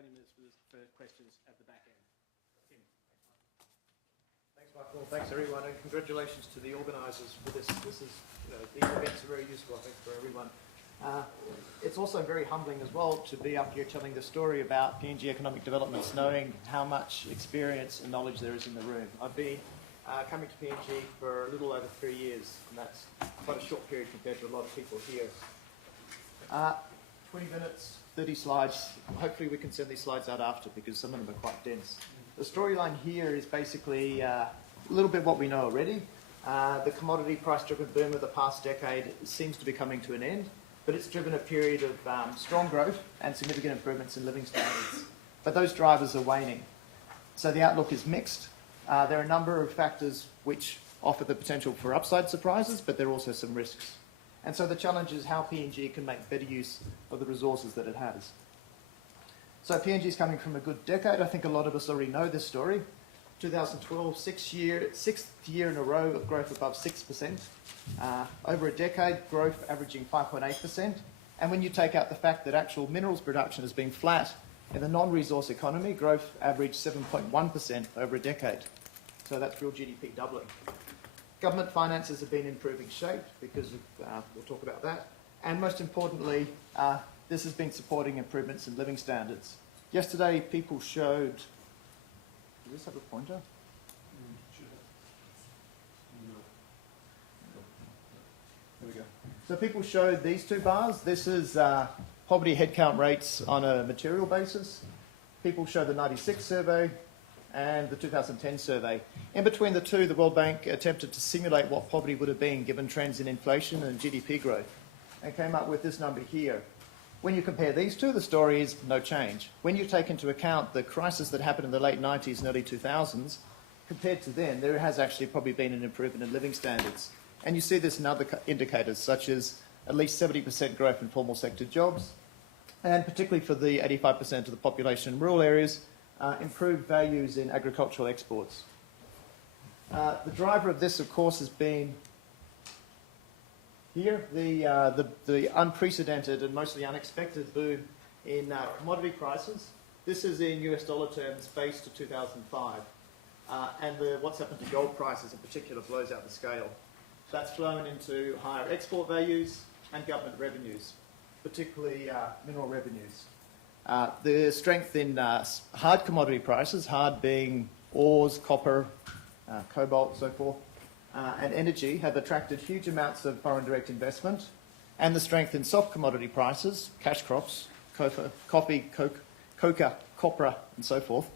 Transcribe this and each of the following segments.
20 minutes for questions at the back end. Tim. Thanks, Michael. Thanks, everyone, and congratulations to the organisers for this. These events are very useful, I think, for everyone. It's also very humbling as well to be up here telling the story about PNG economic developments, knowing how much experience and knowledge there is in the room. I've been coming to PNG for a little over 3 years, and that's quite a short period compared to a lot of people here. 20 minutes, 30 slides. Hopefully we can send these slides out after because some of them are quite dense. The storyline here is basically a little bit what we know already. The commodity price-driven boom of the past decade seems to be coming to an end, but it's driven a period of strong growth and significant improvements in living standards. But those drivers are waning. So the outlook is mixed. There are a number of factors which offer the potential for upside surprises, but there are also some risks. And so the challenge is how PNG can make better use of the resources that it has. So PNG is coming from a good decade. I think a lot of us already know this story. 2012, sixth year in a row of growth above 6%. Over a decade, growth averaging 5.8%. And when you take out the fact that actual minerals production has been flat, in the non-resource economy, growth averaged 7.1% over a decade. So that's real GDP doubling. Government finances have been in improving shape because of, we'll talk about that. And most importantly, this has been supporting improvements in living standards. Yesterday, people showed... Does this have a pointer? There we go. So people showed these two bars. This is poverty headcount rates on a material basis. People show the 96 survey and the 2010 survey. In between the two, the World Bank attempted to simulate what poverty would have been given trends in inflation and GDP growth and came up with this number here. When you compare these two, the story is no change. When you take into account the crisis that happened in the late 90s and early 2000s, compared to then, there has actually probably been an improvement in living standards. And you see this in other indicators, such as at least 70% growth in formal sector jobs, and particularly for the 85% of the population in rural areas, improved values in agricultural exports. The driver of this, of course, has been here, the unprecedented and mostly unexpected boom in commodity prices. This is in US dollar terms based to 2005. And what's happened to gold prices in particular blows out the scale. That's flown into higher export values and government revenues, particularly mineral revenues. The strength in hard commodity prices, hard being ores, copper, cobalt, so forth, and energy, have attracted huge amounts of foreign direct investment. And the strength in soft commodity prices, cash crops, coffee, coca, copra, and so forth,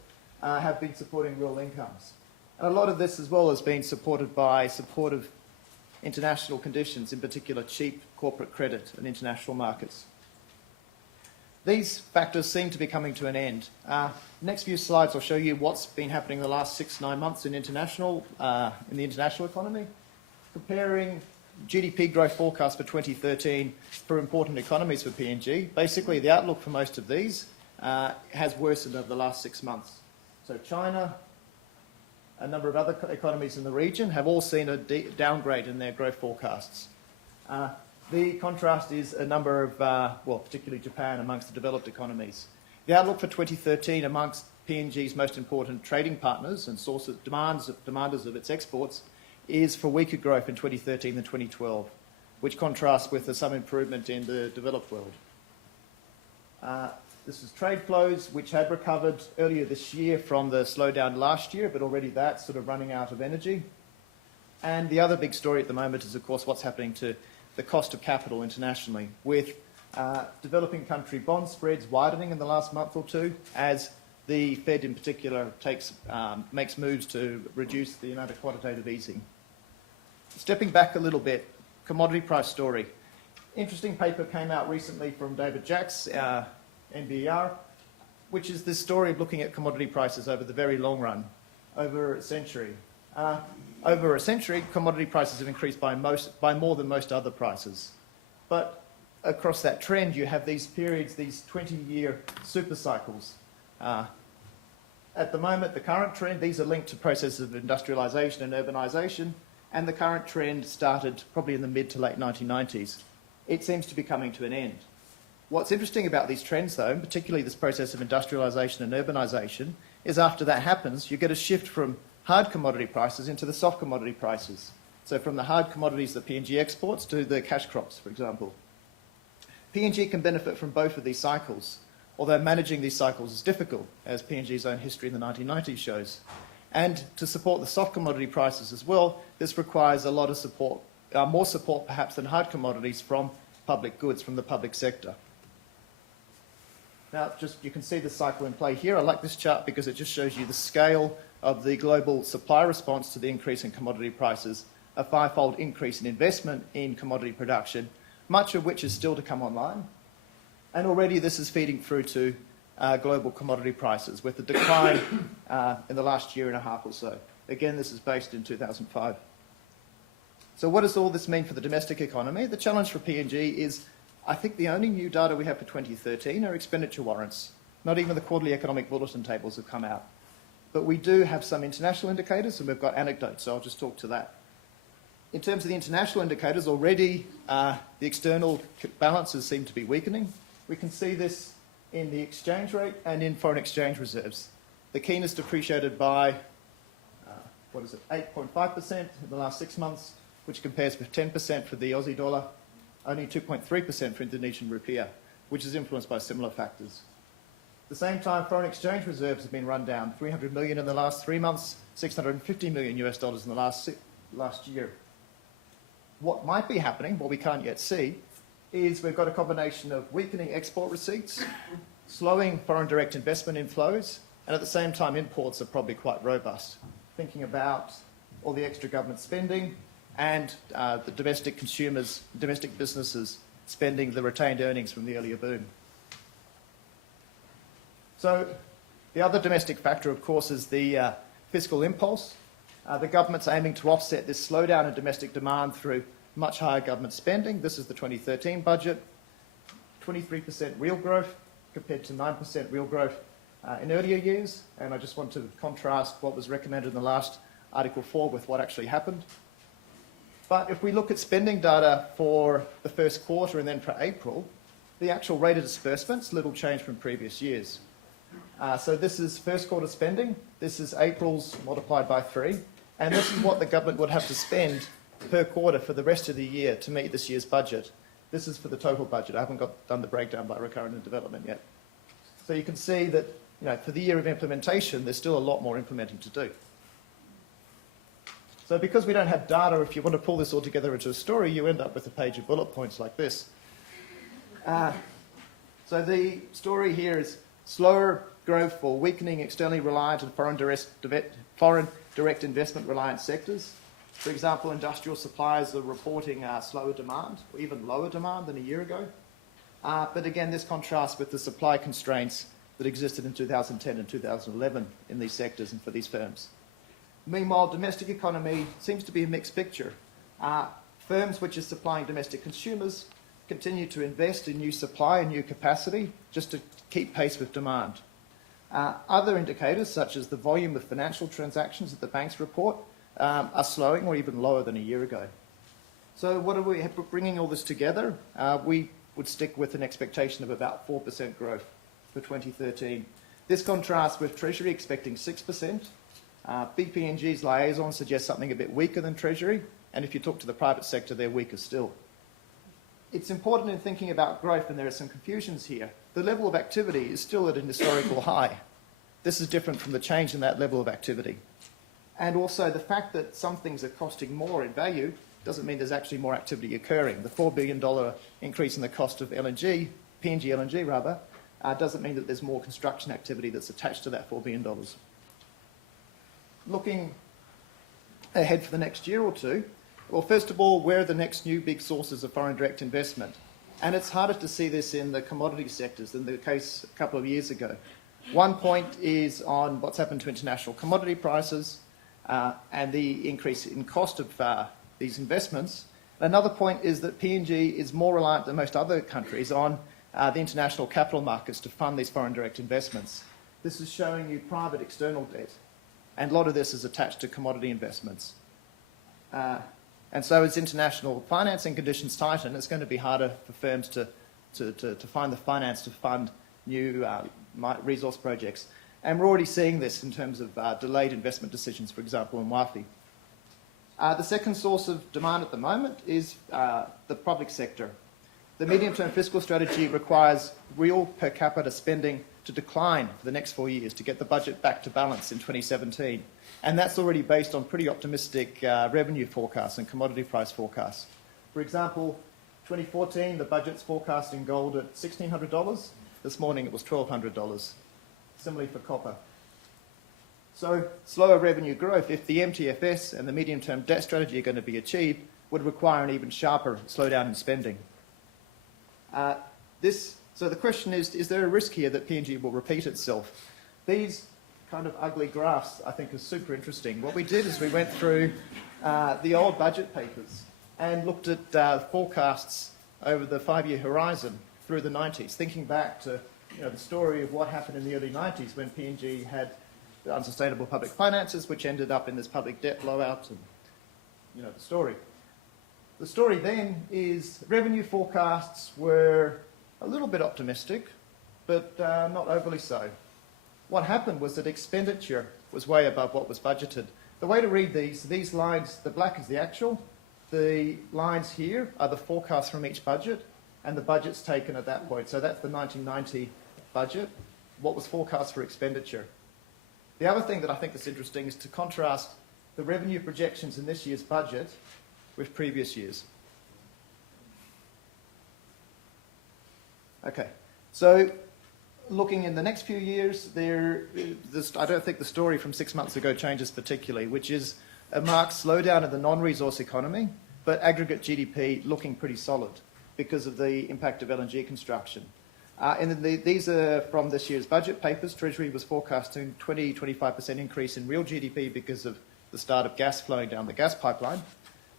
have been supporting real incomes. And a lot of this as well has been supported by supportive international conditions, in particular cheap corporate credit and international markets. These factors seem to be coming to an end. Next few slides will show you what's been happening in the last 6 to 9 months in the international economy, comparing GDP growth forecast for 2013 for important economies for PNG. Basically, the outlook for most of these has worsened over the last 6 months. So China, a number of other economies in the region have all seen a downgrade in their growth forecasts. The contrast is a number of, particularly Japan amongst the developed economies. The outlook for 2013 amongst PNG's most important trading partners and sources, demanders of its exports is for weaker growth in 2013 than 2012, which contrasts with some improvement in the developed world. This is trade flows, which had recovered earlier this year from the slowdown last year, but already that's sort of running out of energy. And the other big story at the moment is, of course, what's happening to the cost of capital internationally, with developing country bond spreads widening in the last month or two, as the Fed in particular makes moves to reduce the amount of quantitative easing. Stepping back a little bit, commodity price story. Interesting paper came out recently from David Jacks, NBER, which is this story of looking at commodity prices over the very long run, over a century. Over a century, commodity prices have increased by more than most other prices. But across that trend, you have these periods, these 20-year super cycles. At the moment, the current trend, these are linked to processes of industrialization and urbanization, and the current trend started probably in the mid to late 1990s. It seems to be coming to an end. What's interesting about these trends, though, particularly this process of industrialisation and urbanisation, is after that happens, you get a shift from hard commodity prices into the soft commodity prices. So from the hard commodities that PNG exports to the cash crops, for example. PNG can benefit from both of these cycles, although managing these cycles is difficult, as PNG's own history in the 1990s shows. And to support the soft commodity prices as well, this requires a lot of support, more support perhaps than hard commodities from public goods, from the public sector. Now, you can see the cycle in play here. I like this chart because it just shows you the scale of the global supply response to the increase in commodity prices, a five-fold increase in investment in commodity production, much of which is still to come online. And already this is feeding through to global commodity prices, with a decline in the last year and a half or so. Again, this is based in 2005. So what does all this mean for the domestic economy? The challenge for PNG is, I think the only new data we have for 2013 are expenditure warrants. Not even the quarterly economic bulletin tables have come out. But we do have some international indicators, and we've got anecdotes, so I'll just talk to that. In terms of the international indicators, already the external balances seem to be weakening. We can see this in the exchange rate and in foreign exchange reserves. The keen is depreciated by, 8.5% in the last 6 months, which compares with 10% for the Aussie dollar, only 2.3% for Indonesian rupiah, which is influenced by similar factors. At the same time, foreign exchange reserves have been run down, 300 million in the last 3 months, 650 million US dollars in the last year. What might be happening, what we can't yet see, is we've got a combination of weakening export receipts, slowing foreign direct investment inflows, and at the same time imports are probably quite robust. Thinking about all the extra government spending and the domestic consumers, domestic businesses spending the retained earnings from the earlier boom. So the other domestic factor, of course, is the fiscal impulse. The government's aiming to offset this slowdown in domestic demand through much higher government spending. This is the 2013 budget, 23% real growth compared to 9% real growth in earlier years. And I just want to contrast what was recommended in the last Article 4 with what actually happened. But if we look at spending data for the first quarter and then for April, the actual rate of disbursements, little change from previous years. So this is first quarter spending. This is April's multiplied by 3. And this is what the government would have to spend per quarter for the rest of the year to meet this year's budget. This is for the total budget. I haven't done the breakdown by recurrent and development yet. So you can see that, for the year of implementation, there's still a lot more implementing to do. So because we don't have data, if you want to pull this all together into a story, you end up with a page of bullet points like this. So the story here is slower growth for weakening externally reliant and foreign direct investment reliant sectors. For example, industrial suppliers are reporting slower demand, or even lower demand than a year ago. But again, this contrasts with the supply constraints that existed in 2010 and 2011 in these sectors and for these firms. Meanwhile, domestic economy seems to be a mixed picture. Firms which are supplying domestic consumers continue to invest in new supply and new capacity just to keep pace with demand. Other indicators, such as the volume of financial transactions that the banks report, are slowing or even lower than a year ago. So what are we bringing all this together? We would stick with an expectation of about 4% growth for 2013. This contrasts with Treasury expecting 6%. BPNG's liaison suggests something a bit weaker than Treasury, and if you talk to the private sector, they're weaker still. It's important in thinking about growth, and there are some confusions here. The level of activity is still at an historical high. This is different from the change in that level of activity. And also the fact that some things are costing more in value doesn't mean there's actually more activity occurring. The $4 billion increase in the cost of LNG, PNG LNG rather, doesn't mean that there's more construction activity that's attached to that $4 billion. Looking ahead for the next year or two, well, first of all, where are the next new big sources of foreign direct investment? And it's harder to see this in the commodity sectors than the case a couple of years ago. One point is on what's happened to international commodity prices and the increase in cost of these investments. Another point is that PNG is more reliant than most other countries on the international capital markets to fund these foreign direct investments. This is showing you private external debt, and a lot of this is attached to commodity investments. And so as international financing conditions tighten, it's going to be harder for firms to to find the finance to fund new resource projects. And we're already seeing this in terms of delayed investment decisions, for example, in WAFI. The second source of demand at the moment is the public sector. The medium-term fiscal strategy requires real per capita spending to decline for the next 4 years to get the budget back to balance in 2017. And that's already based on pretty optimistic revenue forecasts and commodity price forecasts. For example, 2014, the budget's forecasting gold at $1,600. This morning it was $1,200. Similarly for copper. So slower revenue growth, if the MTFS and the medium-term debt strategy are going to be achieved, would require an even sharper slowdown in spending. So the question is there a risk here that PNG will repeat itself? These kind of ugly graphs, I think, are super interesting. What we did is we went through the old budget papers and looked at forecasts over the 5-year horizon through the 90s, thinking back to the story of what happened in the early 90s when PNG had unsustainable public finances, which ended up in this public debt blowout, and the story. The story then is revenue forecasts were a little bit optimistic, but not overly so. What happened was that expenditure was way above what was budgeted. The way to read these lines, the black is the actual, the lines here are the forecasts from each budget, and the budget's taken at that point. So that's the 1990 budget, what was forecast for expenditure. The other thing that I think is interesting is to contrast the revenue projections in this year's budget with previous years. Okay, so looking in the next few years, I don't think the story from 6 months ago changes particularly, which is a marked slowdown in the non-resource economy, but aggregate GDP looking pretty solid because of the impact of LNG construction. These are from this year's budget papers. Treasury was forecasting 20-25% increase in real GDP because of the start of gas flowing down the gas pipeline.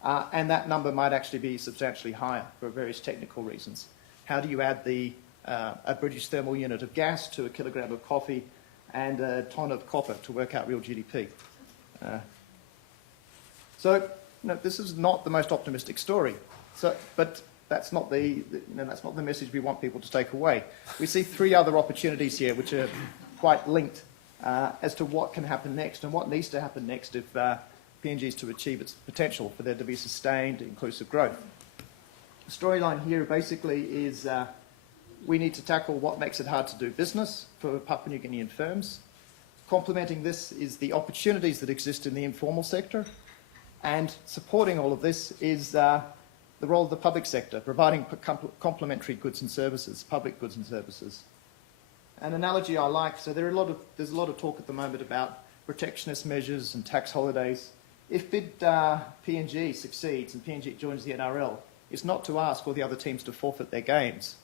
And that number might actually be substantially higher for various technical reasons. How do you add a British thermal unit of gas to a kilogram of coffee and a ton of copper to work out real GDP? This is not the most optimistic story. But that's not that's not the message we want people to take away. We see 3 other opportunities here which are quite linked as to what can happen next and what needs to happen next if PNG is to achieve its potential for there to be sustained, inclusive growth. The storyline here basically is we need to tackle what makes it hard to do business for Papua New Guinean firms. Complementing this is the opportunities that exist in the informal sector, and supporting all of this is the role of the public sector, providing complementary goods and services, public goods and services. An analogy I like, so there's a lot of talk at the moment about protectionist measures and tax holidays. If PNG succeeds and PNG joins the NRL, it's not to ask all the other teams to forfeit their games.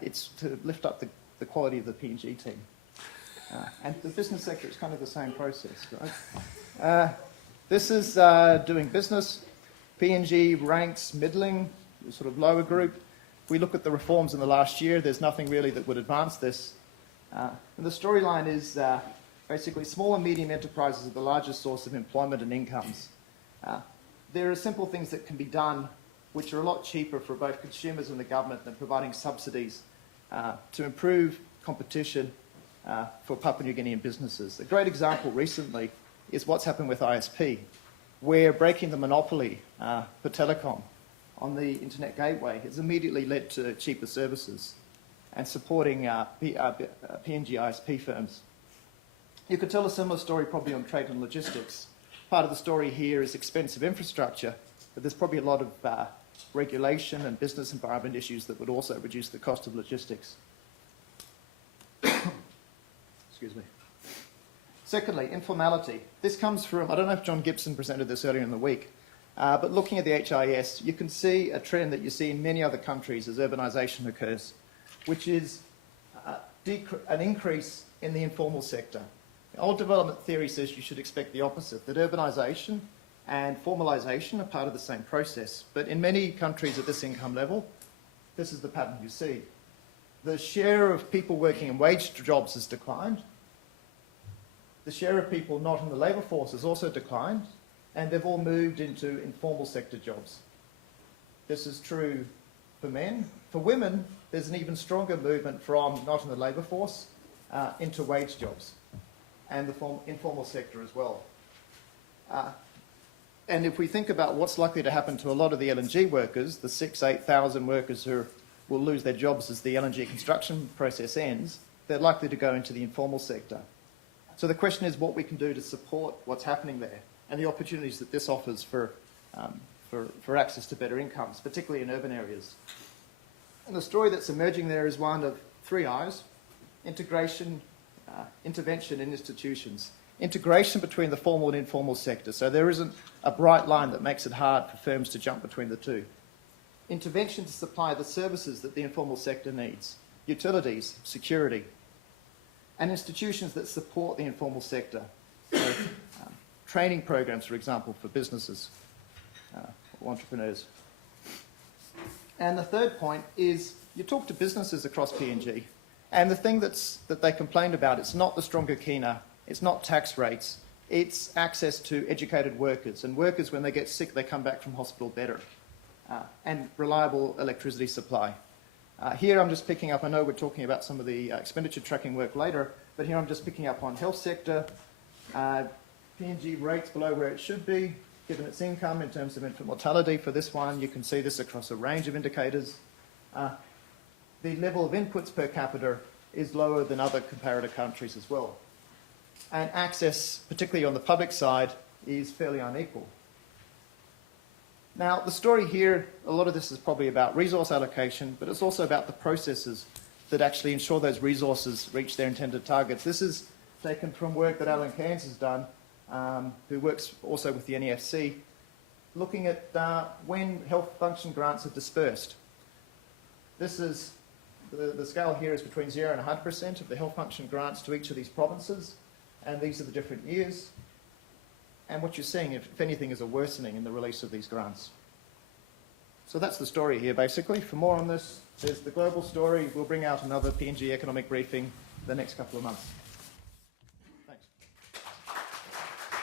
It's to lift up the quality of the PNG team. And the business sector is kind of the same process, right? This is doing business. PNG ranks middling, sort of lower group. If we look at the reforms in the last year, there's nothing really that would advance this. And the storyline is basically small and medium enterprises are the largest source of employment and incomes. There are simple things that can be done which are a lot cheaper for both consumers and the government than providing subsidies to improve competition for Papua New Guinean businesses. A great example recently is what's happened with ISP, where breaking the monopoly for telecom on the internet gateway has immediately led to cheaper services and supporting PNG ISP firms. You could tell a similar story probably on trade and logistics. Part of the story here is expensive infrastructure, but there's probably a lot of regulation and business environment issues that would also reduce the cost of logistics. Excuse me. Secondly, informality. This comes from, I don't know if John Gibson presented this earlier in the week, but looking at the HIS, you can see a trend that you see in many other countries as urbanisation occurs, which is an increase in the informal sector. Old development theory says you should expect the opposite, that urbanisation and formalisation are part of the same process. But in many countries at this income level, this is the pattern you see. The share of people working in wage jobs has declined. The share of people not in the labour force has also declined, and they've all moved into informal sector jobs. This is true for men. For women, there's an even stronger movement from not in the labour force into wage jobs and the informal sector as well. And if we think about what's likely to happen to a lot of the LNG workers, the 8,000 workers who will lose their jobs as the LNG construction process ends, they're likely to go into the informal sector. So the question is what we can do to support what's happening there and the opportunities that this offers for access to better incomes, particularly in urban areas. And the story that's emerging there is one of 3 I's: integration, intervention, and institutions. Integration between the formal and informal sector, so there isn't a bright line that makes it hard for firms to jump between the two. Intervention to supply the services that the informal sector needs: utilities, security, and institutions that support the informal sector. So, training programs, for example, for businesses or entrepreneurs. And the third point is you talk to businesses across PNG, and the thing that they complain about, it's not the stronger keener, it's not tax rates, it's access to educated workers. And workers, when they get sick, they come back from hospital better. And reliable electricity supply. Here I'm just picking up, I know we're talking about some of the expenditure tracking work later, but here I'm just picking up on health sector. PNG rates below where it should be, given its income in terms of infant mortality. For this one, you can see this across a range of indicators. The level of inputs per capita is lower than other comparator countries as well. And access, particularly on the public side, is fairly unequal. Now, the story here, a lot of this is probably about resource allocation, but it's also about the processes that actually ensure those resources reach their intended targets. This is taken from work that Alan Cairns has done, who works also with the NEFC, looking at when health function grants are dispersed. This is, the scale here is between 0 and 100% of the health function grants to each of these provinces, and these are the different years. And what you're seeing, if anything, is a worsening in the release of these grants. So that's the story here, basically. For more on this, there's the global story. We'll bring out another PNG economic briefing the next couple of months.